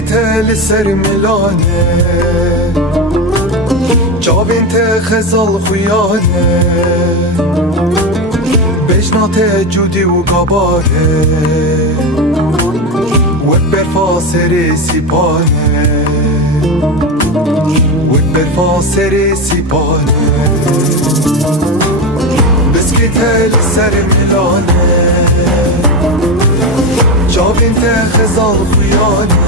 تل سر ملانه جابين تخزل خيانه بجنات جودي وقباره وبرفاسر سيبانه وبرفاسر سيبانه بسكي تل سر ملانه جابين تخزل خيانه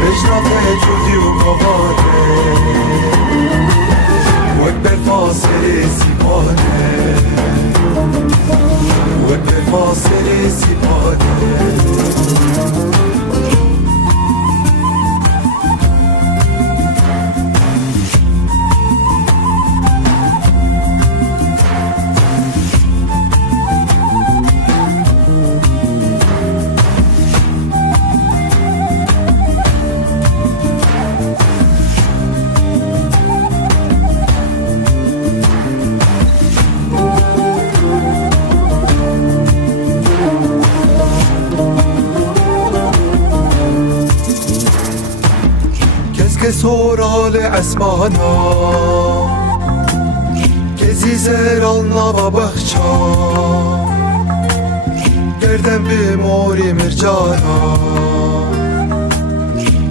بجنات جودي وقباره وبرفاسر سيبانه وبرفاسر سيبانه که سورال اسمانا کسی زرالنا و بخچا گردن به موری مرجانا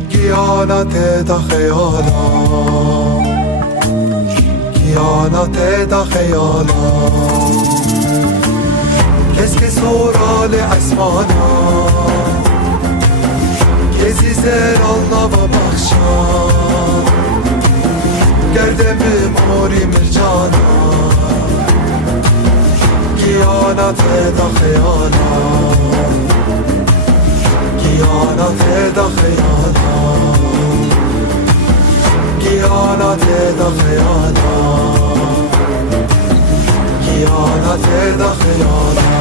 گیانت دا خیالا گیانت دا خیالا کس که سورال اسمانا کسی زرالنا و بخشا گردم به موری مرجانا گیانت دا خیالا گیانت دا خیالا گیانت دا خیالا گیانت دا خیالا